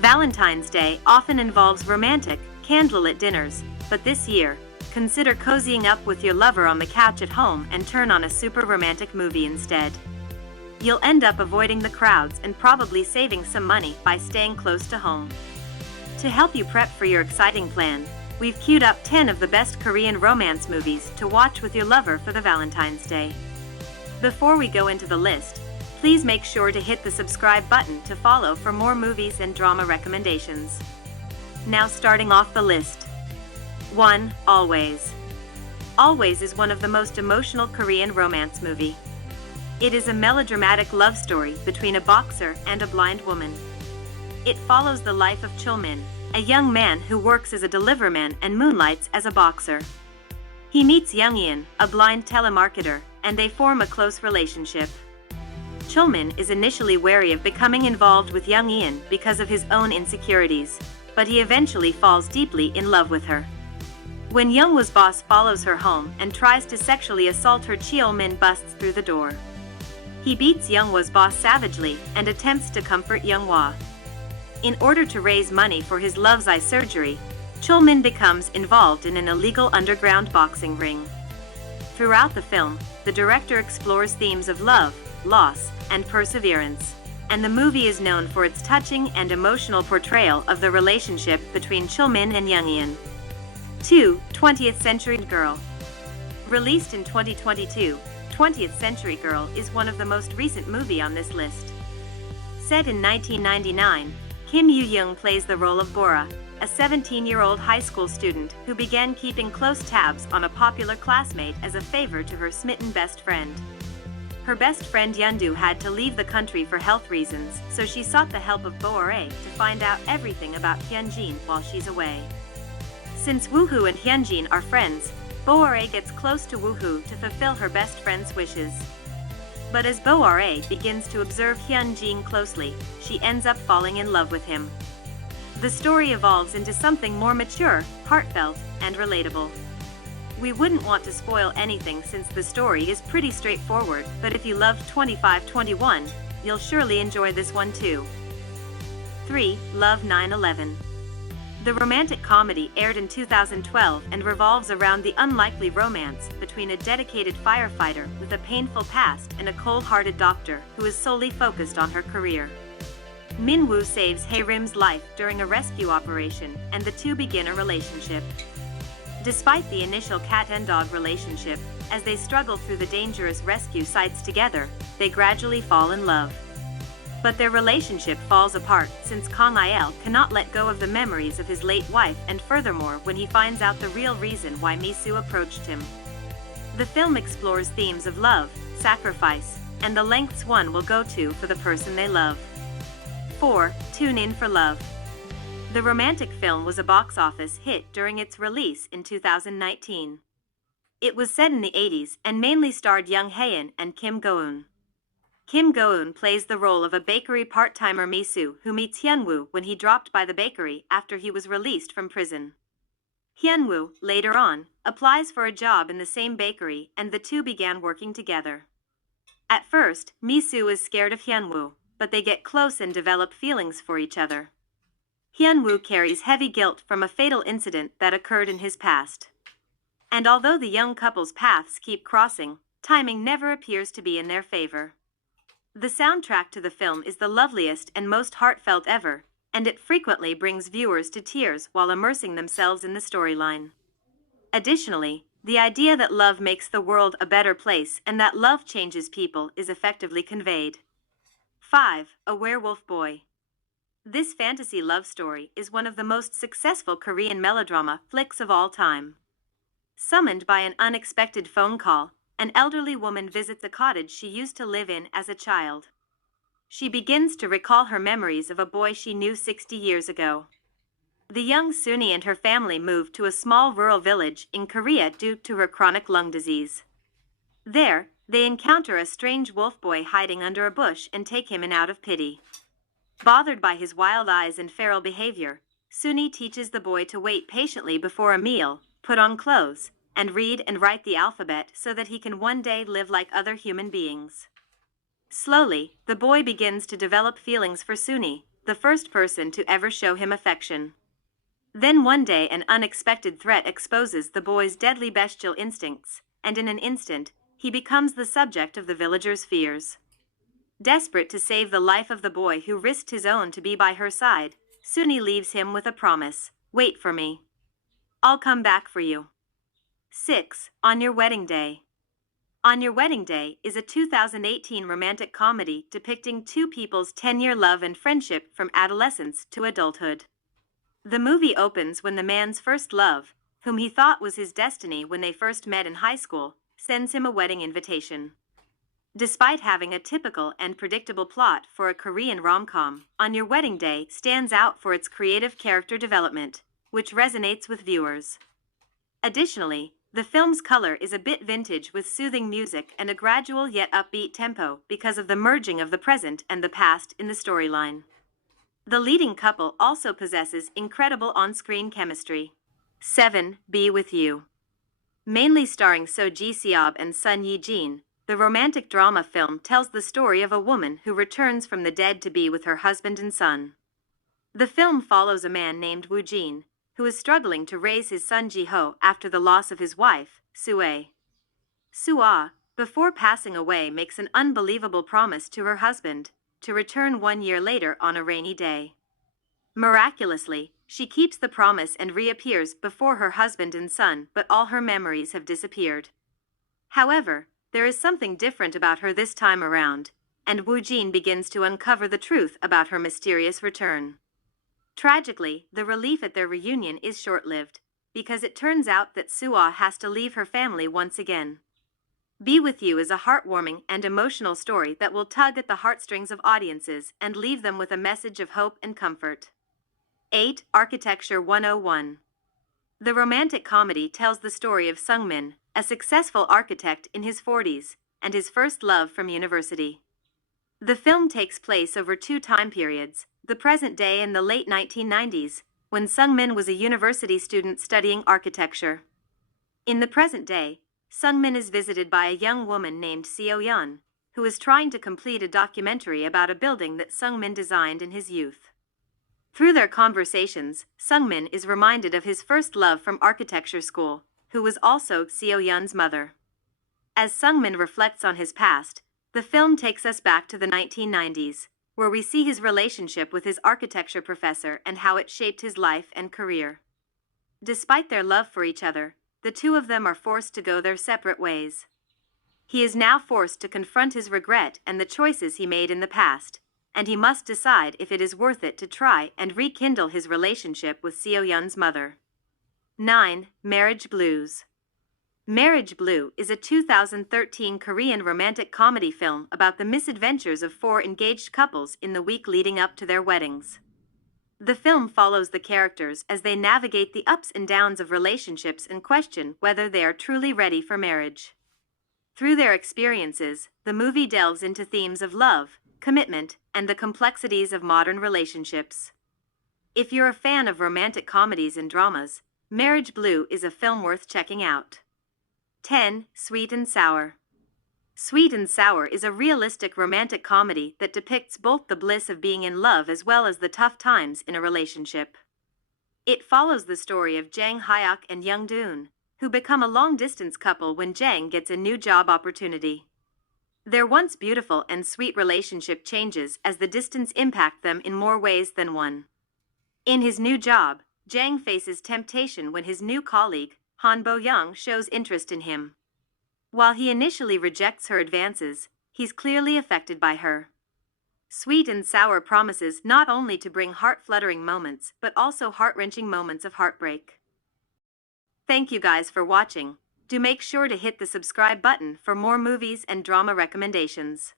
Valentine's Day often involves romantic, candlelit dinners, but this year, consider cozying up with your lover on the couch at home and turn on a super romantic movie instead. You'll end up avoiding the crowds and probably saving some money by staying close to home. To help you prep for your exciting plan, we've queued up 10 of the best Korean romance movies to watch with your lover for the Valentine's Day. Before we go into the list, please make sure to hit the subscribe button to follow for more movies and drama recommendations. Now starting off the list. 1. Always. Always is one of the most emotional Korean romance movie. It is a melodramatic love story between a boxer and a blind woman. It follows the life of Chulmin, a young man who works as a deliverman and moonlights as a boxer. He meets Young-in, a blind telemarketer, and they form a close relationship. Chulmin is initially wary of becoming involved with Young-in because of his own insecurities, but he eventually falls deeply in love with her. When Youngwoo's boss follows her home and tries to sexually assault her, Chulmin busts through the door. He beats Youngwoo's boss savagely and attempts to comfort Youngwoo. In order to raise money for his love's eye surgery, Chulmin becomes involved in an illegal underground boxing ring. Throughout the film, the director explores themes of love, loss, and perseverance, and the movie is known for its touching and emotional portrayal of the relationship between Chulmin and Young-in. 2. 20th Century Girl. Released in 2022, 20th Century Girl is one of the most recent movies on this list. Set in 1999, Kim Yoo-young plays the role of Bora, a 17-year-old high school student who began keeping close tabs on a popular classmate as a favor to her smitten best friend. Her best friend Yeondu had to leave the country for health reasons, so she sought the help of Bo-rae to find out everything about Hyunjin while she's away. Since Woohoo and Hyunjin are friends, Bo-rae gets close to Woohoo to fulfill her best friend's wishes. But as Bo-rae begins to observe Hyunjin closely, she ends up falling in love with him. The story evolves into something more mature, heartfelt, and relatable. We wouldn't want to spoil anything since the story is pretty straightforward, but if you loved 2521, you'll surely enjoy this one too. 3. Love 9/11. The romantic comedy aired in 2012 and revolves around the unlikely romance between a dedicated firefighter with a painful past and a cold-hearted doctor who is solely focused on her career. Min-woo saves Hae-rim's life during a rescue operation, and the two begin a relationship. Despite the initial cat and dog relationship, as they struggle through the dangerous rescue sites together, they gradually fall in love. But their relationship falls apart since Kang Il cannot let go of the memories of his late wife, and furthermore when he finds out the real reason why Misu approached him. The film explores themes of love, sacrifice, and the lengths one will go to for the person they love. 4. Tune in for love. The romantic film was a box office hit during its release in 2019. It was set in the 80s and mainly starred Young Hae-in and Kim Go-eun. Kim Go-eun plays the role of a bakery part-timer Misu who meets Hyunwoo when he dropped by the bakery after he was released from prison. Hyunwoo, later on, applies for a job in the same bakery and the two began working together. At first, Misu is scared of Hyunwoo, but they get close and develop feelings for each other. Hyunwoo carries heavy guilt from a fatal incident that occurred in his past. And although the young couple's paths keep crossing, timing never appears to be in their favor. The soundtrack to the film is the loveliest and most heartfelt ever, and it frequently brings viewers to tears while immersing themselves in the storyline. Additionally, the idea that love makes the world a better place and that love changes people is effectively conveyed. 5. A Werewolf Boy. This fantasy love story is one of the most successful Korean melodrama flicks of all time. Summoned by an unexpected phone call, an elderly woman visits a cottage she used to live in as a child. She begins to recall her memories of a boy she knew 60 years ago. The young Suni and her family moved to a small rural village in Korea due to her chronic lung disease. There, they encounter a strange wolf boy hiding under a bush and take him in out of pity. Bothered by his wild eyes and feral behavior, Suni teaches the boy to wait patiently before a meal, put on clothes, and read and write the alphabet so that he can one day live like other human beings. Slowly, the boy begins to develop feelings for Suni, the the first person to ever show him affection. Then one day an unexpected threat exposes the boy's deadly bestial instincts, and in an instant, he becomes the subject of the villagers' fears. Desperate to save the life of the boy who risked his own to be by her side, Suni leaves him with a promise: "Wait for me. I'll come back for you." 6. On Your Wedding Day. On Your Wedding Day is a 2018 romantic comedy depicting two people's 10-year love and friendship from adolescence to adulthood. The movie opens when the man's first love, whom he thought was his destiny when they first met in high school, sends him a wedding invitation. Despite having a typical and predictable plot for a Korean rom-com, On Your Wedding Day stands out for its creative character development, which resonates with viewers. Additionally, the film's color is a bit vintage with soothing music and a gradual yet upbeat tempo because of the merging of the present and the past in the storyline. The leading couple also possesses incredible on-screen chemistry. 7. Be With You. Mainly starring So Ji-seob and Sun Ye-jin, the romantic drama film tells the story of a woman who returns from the dead to be with her husband and son. The film follows a man named Woo Jin, who is struggling to raise his son Ji-ho after the loss of his wife, Sue. Sua, before passing away, makes an unbelievable promise to her husband, to return 1 year later on a rainy day. Miraculously, she keeps the promise and reappears before her husband and son, but all her memories have disappeared. However, there is something different about her this time around, and Woo Jin begins to uncover the truth about her mysterious return. Tragically, the relief at their reunion is short-lived, because it turns out that Sua has to leave her family once again. Be With You is a heartwarming and emotional story that will tug at the heartstrings of audiences and leave them with a message of hope and comfort. 8. Architecture 101. The romantic comedy tells the story of Sungmin, a successful architect in his 40s, and his first love from university. The film takes place over 2 time periods, the present day and the late 1990s, when Sungmin was a university student studying architecture. In the present day, Sungmin is visited by a young woman named Seo-yeon, who is trying to complete a documentary about a building that Sungmin designed in his youth. Through their conversations, Sungmin is reminded of his first love from architecture school, who was also Seo-yeon's mother. As Sungmin reflects on his past, the film takes us back to the 1990s, where we see his relationship with his architecture professor and how it shaped his life and career. Despite their love for each other, the two of them are forced to go their separate ways. He is now forced to confront his regret and the choices he made in the past, and he must decide if it is worth it to try and rekindle his relationship with Seo-yeon's mother. 9. Marriage Blues. Marriage Blue is a 2013 Korean romantic comedy film about the misadventures of 4 engaged couples in the week leading up to their weddings. The film follows the characters as they navigate the ups and downs of relationships and question whether they are truly ready for marriage. Through their experiences, the movie delves into themes of love, commitment, and the complexities of modern relationships. If you're a fan of romantic comedies and dramas, Marriage Blue is a film worth checking out. 10. Sweet and Sour. Sweet and Sour is a realistic romantic comedy that depicts both the bliss of being in love as well as the tough times in a relationship. It follows the story of Jang Hyuk and Young Doon, who become a long-distance couple when Jang gets a new job opportunity. Their once beautiful and sweet relationship changes as the distance impacts them in more ways than one. In his new job, Jang faces temptation when his new colleague, Han Bo-young, shows interest in him. While he initially rejects her advances, he's clearly affected by her. Sweet and Sour promises not only to bring heart-fluttering moments, but also heart-wrenching moments of heartbreak. Thank you guys for watching. Do make sure to hit the subscribe button for more movies and drama recommendations.